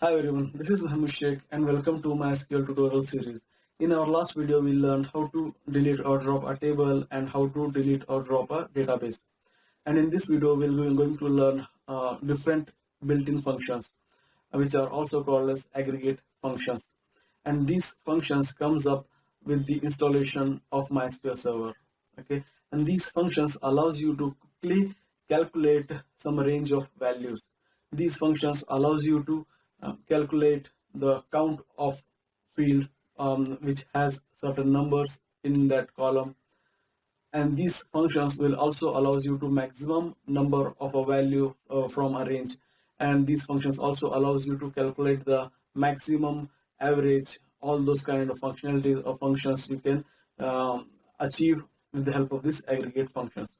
Hi everyone, this is Mohammed Sheikh and welcome to MySQL tutorial series. In our last video, we learned how to delete or drop a table and how to delete or drop a database. And in this video, we're going to learn different built-in functions, which are also called as aggregate functions. And these functions comes up with the installation of MySQL Server. Okay, and these functions allows you to quickly calculate some range of values. These functions allows you to calculate the count of field which has certain numbers in that column, and these functions will also allows you to maximum number of a value from a range, and these functions also allows you to calculate the maximum average. All those kind of functionalities or functions you can achieve with the help of these aggregate functions.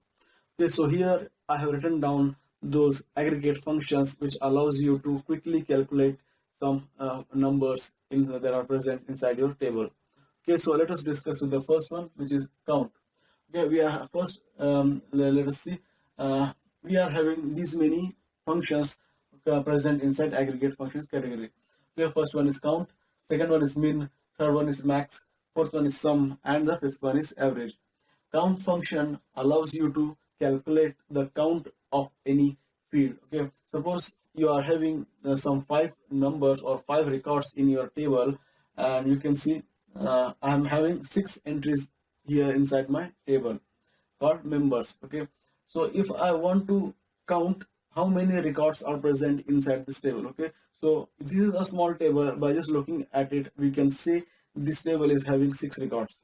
Okay, so here I have written down those aggregate functions which allows you to quickly calculate some numbers that are present inside your table. Okay, so let us discuss with the first one, which is count. Okay, we are first, let us see, we are having these many functions present inside aggregate functions category. Okay, first one is count, second one is min, third one is max, fourth one is sum, and the fifth one is average. Count function allows you to calculate the count of any field. Okay, suppose you are having some 5 numbers or 5 records in your table, and you can see I am having 6 entries here inside my table called members. Okay, so if I want to count how many records are present inside this table, okay, so this is a small table. By just looking at it, we can say this table is having 6 records.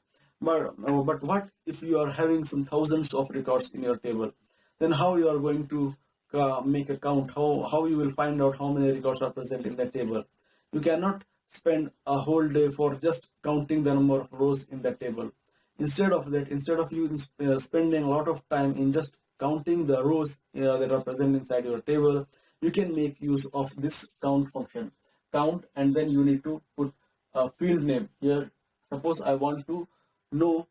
But what if you are having some thousands of records in your table? Then how you are going to make a count? How you will find out how many records are present in that table? You cannot spend a whole day for just counting the number of rows in that table. Instead of that, instead of you spending a lot of time in just counting the rows that are present inside your table, you can make use of this count function. Count, and then you need to put a field name here. Suppose I want to know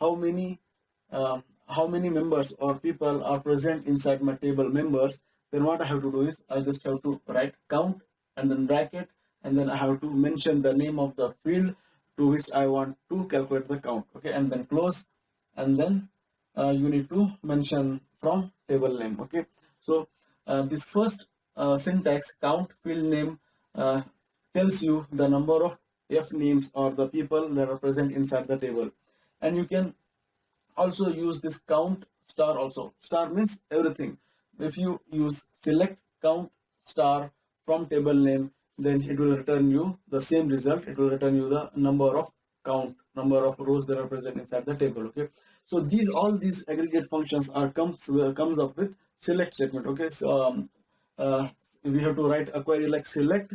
how many members or people are present inside my table members. Then what I have to do is I just have to write count and then bracket, and then I have to mention the name of the field to which I want to calculate the count. Okay, and then close, and then you need to mention from table name. Okay, so this first syntax, count field name, tells you the number of f names or the people that are present inside the table. And you can also use this count star also. Star means everything. If you use select count star from table name, then it will return you the same result. It will return you the number of number of rows that are present inside the table. Okay, so all these aggregate functions are comes up with select statement. Okay, so we have to write a query like select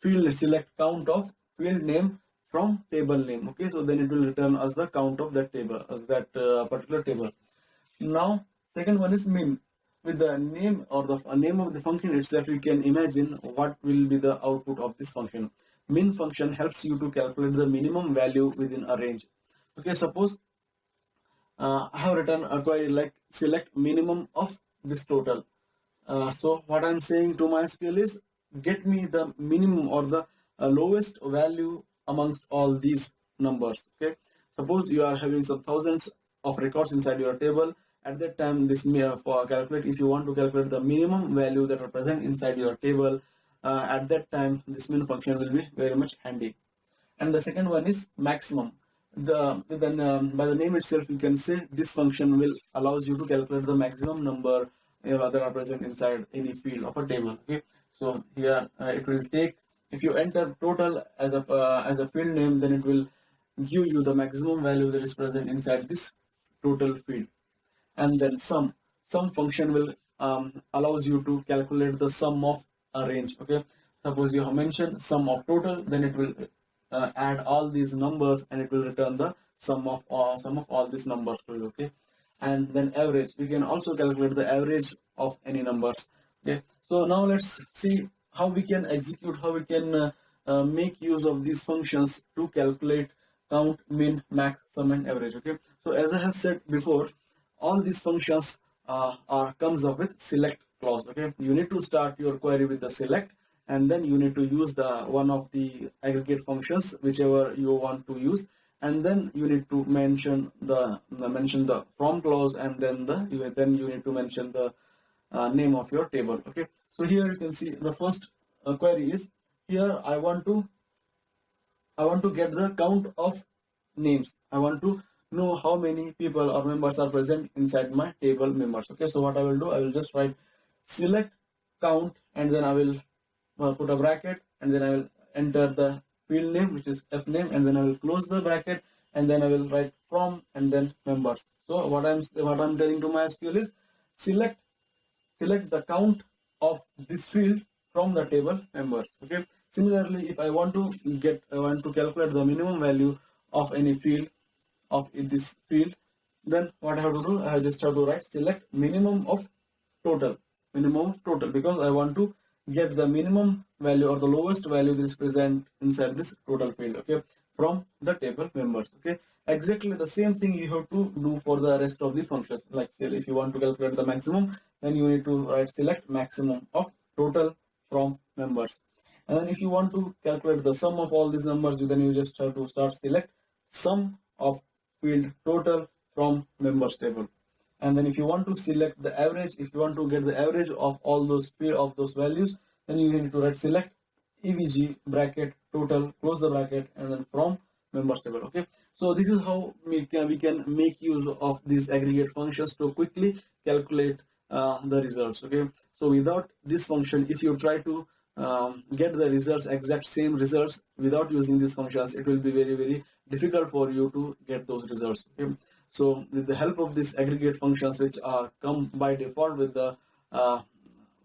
field, select count of field name from table name. Okay, so then it will return us the count of that table, particular table. Now second one is min. With the name or the name of the function itself, you can imagine what will be the output of this function. Min function helps you to calculate the minimum value within a range. Okay, suppose I have written a query like select minimum of this total. So what I'm saying to MySQL is get me the minimum or the lowest value amongst all these numbers. Okay, suppose you are having some thousands of records inside your table. At that time, this for calculate, if you want to calculate the minimum value that are present inside your table, at that time this min function will be very much handy. And the second one is maximum. By the name itself, you can say this function will allows you to calculate the maximum number that are present inside any field of a table. Okay, so here it will take, if you enter total as a field name, then it will give you the maximum value that is present inside this total field. And then sum function will allows you to calculate the sum of a range. Okay, suppose you have mentioned sum of total, then it will add all these numbers and it will return the sum of all these numbers to you. Okay, and then average, we can also calculate the average of any numbers. Okay, so now let's see how we can execute, how we can make use of these functions to calculate count, min, max, sum, and average. Okay, so as I have said before, all these functions comes up with select clause. Okay, you need to start your query with the select, and then you need to use the one of the aggregate functions whichever you want to use, and then you need to mention the from clause, and then you need to mention the name of your table. Okay, so here you can see the first query is, here I want to get the count of names. I want to know how many people or members are present inside my table members. Okay, so what I will do, I will just write select count, and then I will put a bracket, and then I will enter the field name, which is f name, and then I will close the bracket, and then I will write from, and then members. So what I'm telling to MySQL is select the count of this field from the table members. Okay, similarly, if I want to calculate the minimum value of any field of this field, then what I have to do, I just have to write select minimum of total, because I want to get the minimum value or the lowest value that is present inside this total field, okay, from the table members. Okay, exactly the same thing you have to do for the rest of the functions. Like say, if you want to calculate the maximum, then you need to write select maximum of total from members. And then if you want to calculate the sum of all these numbers, then you just have to start select sum of field total from members table. And then if you want to select the average, if you want to get the average of all those values, then you need to write select evg bracket total, close the bracket, and then from members table. Okay, so this is how we can make use of these aggregate functions to quickly calculate the results. Okay, so without this function, if you try to get the results, exact same results, without using these functions, it will be very, very difficult for you to get those results. Okay, so with the help of these aggregate functions, which are come by default with the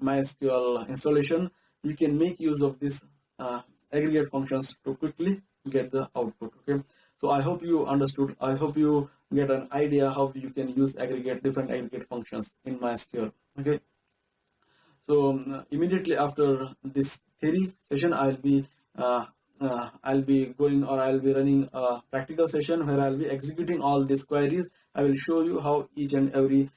MySQL installation, you can make use of these aggregate functions to quickly get the output. Okay, so I hope you understood. I hope you get an idea how you can use different aggregate functions in MySQL. Okay, so immediately after this theory session, I'll be running a practical session where I'll be executing all these queries. I will show you how each and every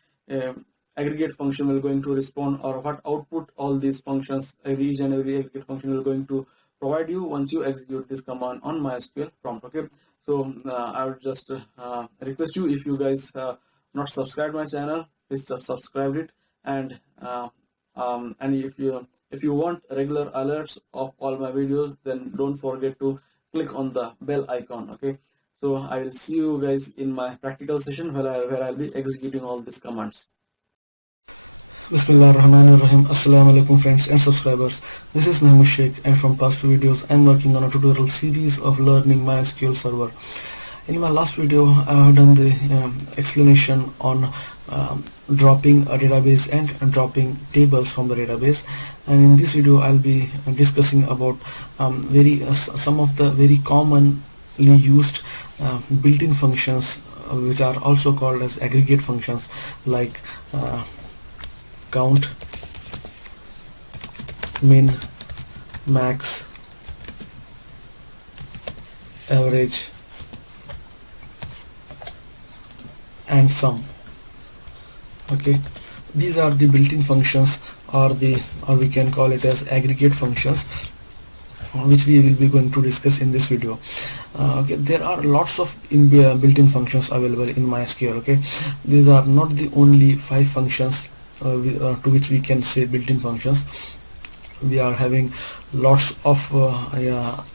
aggregate function will going to respond, or what output all these functions, each and every aggregate function will going to provide you once you execute this command on MySQL prompt. Okay, so I would just request you, if you guys not subscribed my channel, please subscribe it, and if you want regular alerts of all my videos, then don't forget to click on the bell icon. Okay, so I will see you guys in my practical session where I'll be executing all these commands. Bismillahirrahmanirrahim. Assalamu alaikum friends and subscribers. This is Sheikh, and from past few videos I'm working on a tutorial series of learning MySQL Server. In my last video I have done the explanation on dropping a database and dropping tables from the database, and in this video I'll be discussing about some of the very commonly used built-in functions, which are also called as aggregate functions, like count, min, max, average, and sum. Okay, these are the built-in functions, or we can call it as aggregate functions, which we will be going to discuss in this video. Okay, there are lots of built-in functions available in MySQL. Okay, these are not the only 5 functions to which we can say built-in functions. We are having lots of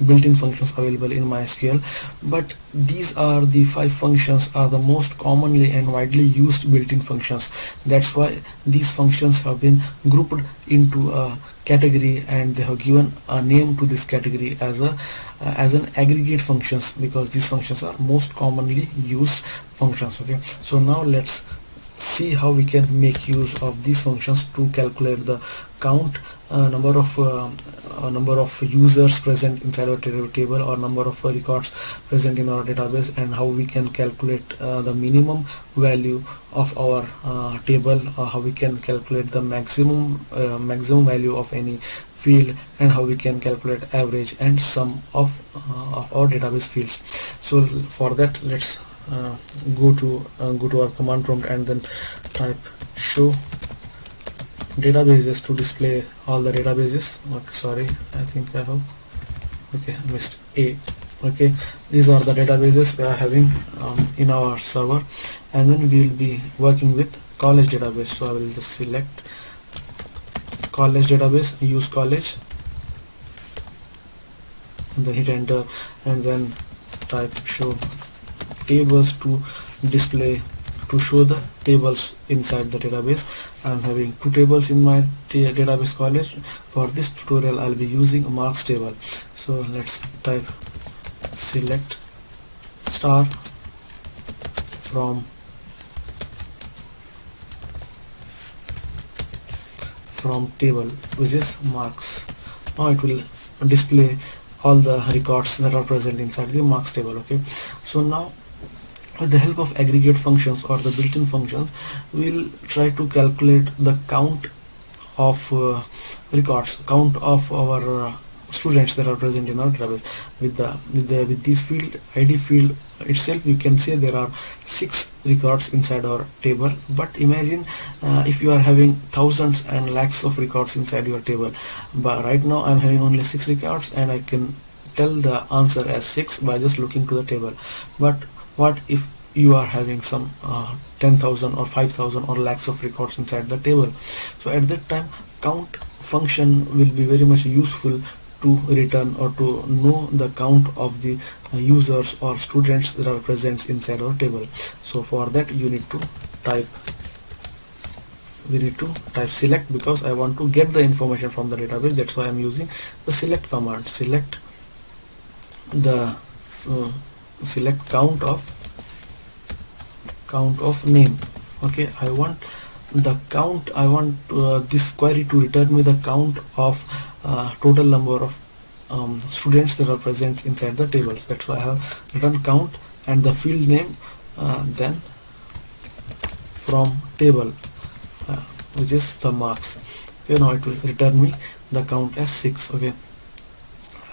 built-in functions available in MySQL, but these are the 5 functions are the most commonly and widely used built-in functions. That's why these functions have been grouped into a category, and they have given a name to this category as an aggregate functions, because these functions are most commonly used functions. Okay, so now let's see how we can make use of these functions to calculate the count, number of users present inside our table, or number of records present in our database, and how we can calculate the minimum value of our table, or how we can calculate the maximum value of any field, and how we can calculate average and sum of our database fields. So for that, let's go to our command prompt and then type show databases to display all the databases. Okay, sorry, I think I have, okay, I missed A. Okay, these are the databases we are having in our server, and then we will be working with college database. So I will just select college database, use college, and then hit enter, and then type show tables to display, to show the tables inside the database. I'm having two tables in my database college. For this tutorial I'll be using a marks table. So let's type select star from table, which is marks. Now it will display all the records that are present inside the marks table. Okay, so now with the help of aggregate functions or the built-in functions, we'll try to calculate the count of records, count of our students that are present in our database. With this field id field itself, you can say there are 6 records inside our table. But imagine if you are having thousands and lakhs of records inside your table, but right now I'm having only 6 records, and I can tell the answer as 6 by just looking to the table. But what if you are having some 10,000 or 5,000 or lakhs of records inside the table? So at that time, count function will be very much useful to return or to know the count of the users or students that are present inside our table. So for that we need to type select, because I want to get the information from the database. That's why I'm using the select command. Select the select count of name. Okay, I want the count. I want this query to return me the count of total number of students that are present inside the tables. That's why I have return count and the field name, then from table, which is the marks. Okay, now it will return me the count as 6. Okay,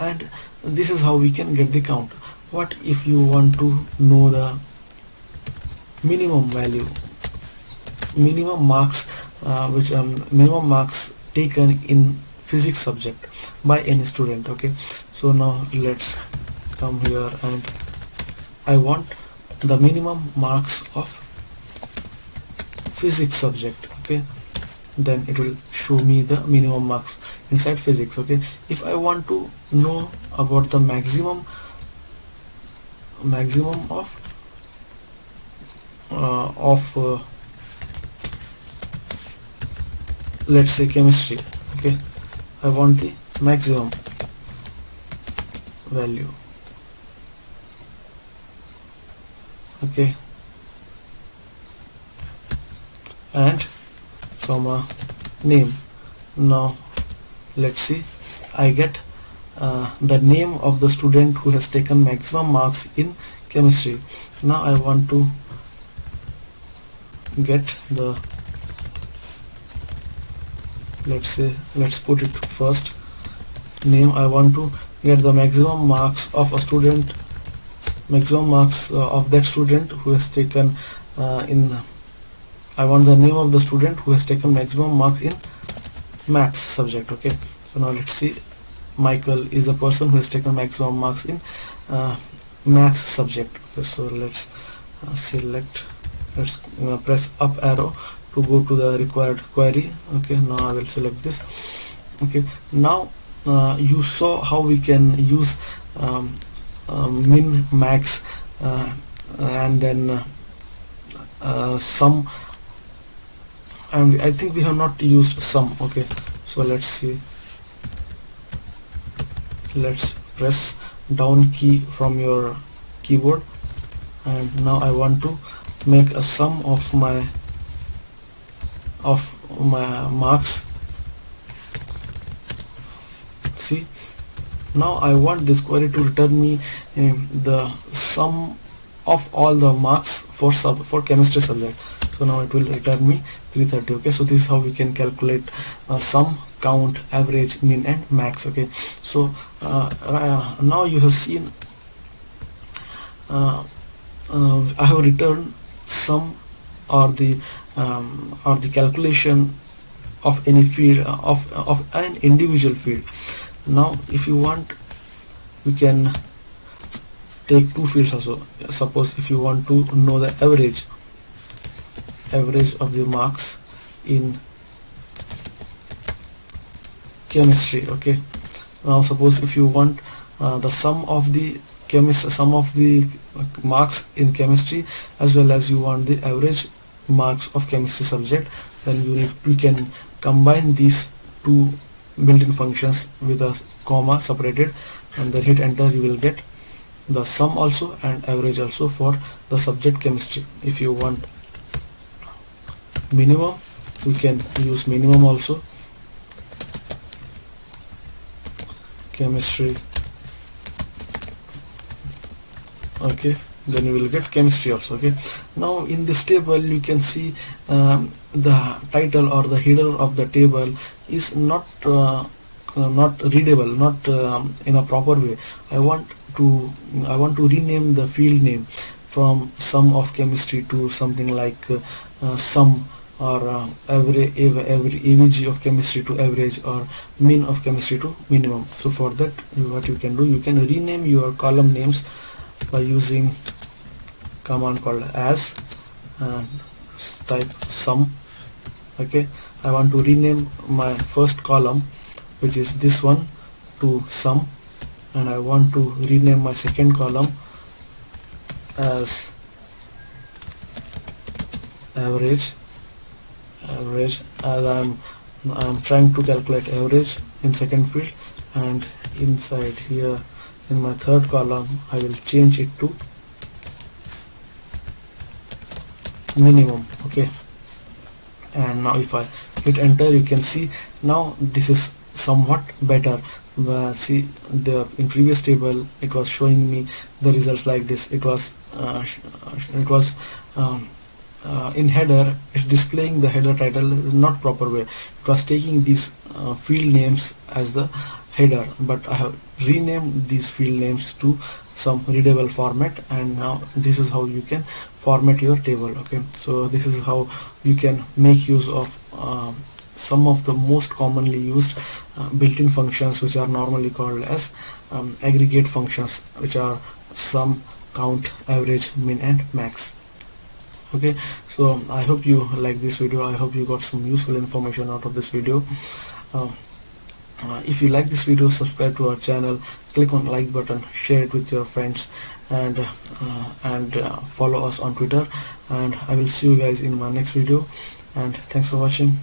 and this is how we can get the count. What if you want to know the minimum value, minimum marks, minimum marks taken in physics subject by any student? Okay, so now let's come here, and I want the minimum marks of physics subject. Okay, then it will show me the minimum marks inside physics. Okay, if I want to know about the maximum of let's say chemistry. Okay, I want the maximum value. Okay, and comma name. Now let's see, I get the name of the student who has taken maximum marks in chemistry. Now I want to get the, let's put it first, name. I want to get the maximum marks of a student, maximum marks of that student who has taken I want the name of the student who has taken maximum marks in maths subject. Okay, so now let's see, Michael is a person who has taken maximum marks in math subject. Okay, so let's select, let's press up arrow to go to the required query. Okay, now I will select this. Okay, now you saw how we can use min, max, and then sum, and I think we have not used sum. Okay, so let's see, let's press down key from your keyboard, and now I want to make a sum of my marks. See, now I want this query to return me the sum of all the marks for chemistry subject. So now it will return me 330. Okay, so this is how we can calculate sum, count, average, mean, and max. Okay, so now you have seen I have returned sum or the calculation of any field, of an individual field. Now if you want, you can take two fields also. Suppose if you want to know the average of the marks in chemistry. Okay, now suppose if you want the sum of the marks in chemistry, as well as you want the average marks of chemistry subject, then you can combine these two built-in functions with a comma separated, and then hit enter. You will get the sum also and average also for the subject chemistry. If you want minimum, you can use minimum also, chemistry. Okay, then you will get chemistry also. Okay, now in this table you can see the title or the header of the table is not readable, not in a proper way. I want to rename the field name from sum of chemistry to something like sum, or every AVG of chemistry to average, or mean of chemistry to minimum. So for that, what you can do, you can rename your column names by using command called as, and type sum. Okay, I want to rename my first column, which is this one, to sum, and I want to rename my second column as average, as I'm trying to calculate average in second field, and inside here in my third column I will change it to minimum. Okay, and now if I hit enter, you can see now this is somewhat better. See, in previous table it was showing me the results like this. It was in header, it's displaying the header title not proper way. It was taking these field names as the header, but I have renamed these field names to some readable format, and now this is how you can format your table. Okay, so this is how you can make use of some of the most commonly used built-in functions, which are normally called as aggregate functions, which are sum, count, average, min and max. Okay, so I hope you like this video. I hope you got some useful information out of this video. If you like this video, subscribe to our channel, click on like button, share it with your friends, and follow us on Twitter, and I will see you guys in my next video, and thanks for watching.